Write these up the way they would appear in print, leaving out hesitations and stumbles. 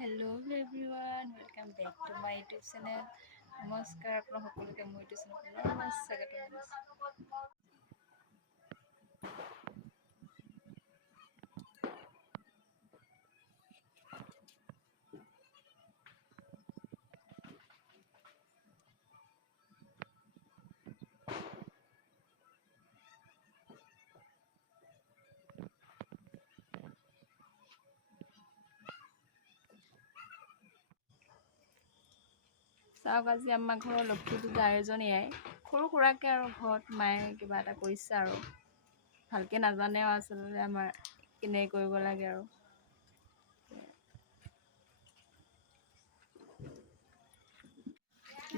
Hello everyone, welcome back to my YouTube channel. নমস্কাৰ আপোনাক সকলোকে মোৰ YouTube চেনেলত স্বাগতম জনাইছোঁ। চাওক আজি আমাৰ ঘৰৰ লক্ষী পূজা আয়োজন এয়াই সৰু সুৰাকৈ আৰু ঘৰত মায়ে কিবা এটা কৰিছে আৰু ভালকৈ নাজানে আৰু আচলতে আমাৰ কেনেকৈ কৰিব লাগে আৰু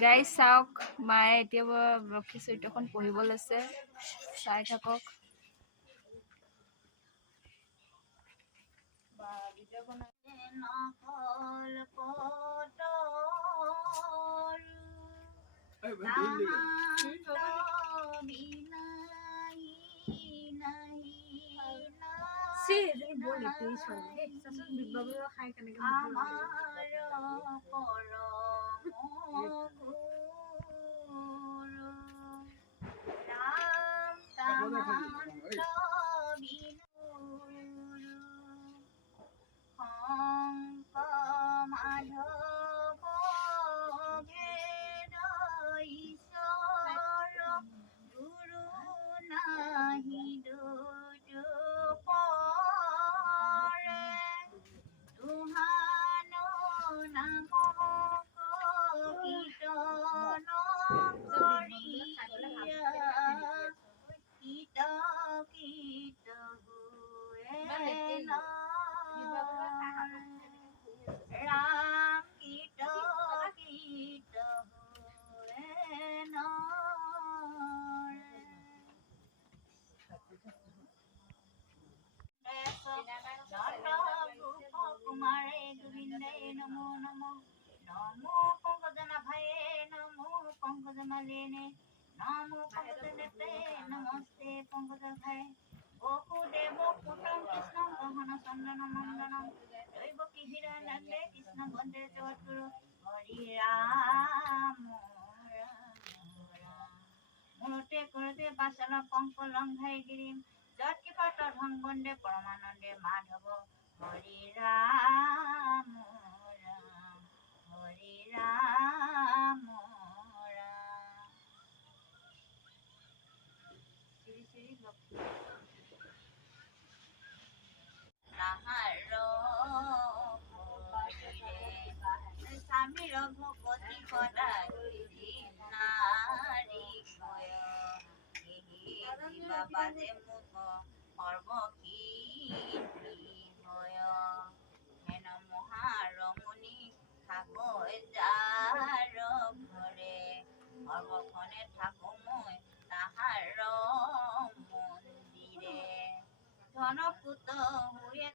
গাইজ চাওক মায়ে এতিয়া লক্ষী চৰিত্ৰখন পঢ়িব লৈছে চাই থাকক। মূলতে করতে বাসনা পঙ্ক লঙ্ঘাই গিরিম যত কি পাট ধন বন্দে পরমানন্দে মাধব হরি রাম রাম হরি রাম রাম। শ্রী শ্রী লক্ষ্মী তাহার স্বামী রঘুপতি কদাই নারী বাবাদে মুখ সর্বকীর্তি হয় হেন মহারমণী থাকো যার ঘরে সর্বক্ষণে থাকো মই তাহার মন্দিরে ধনপুত হয়ে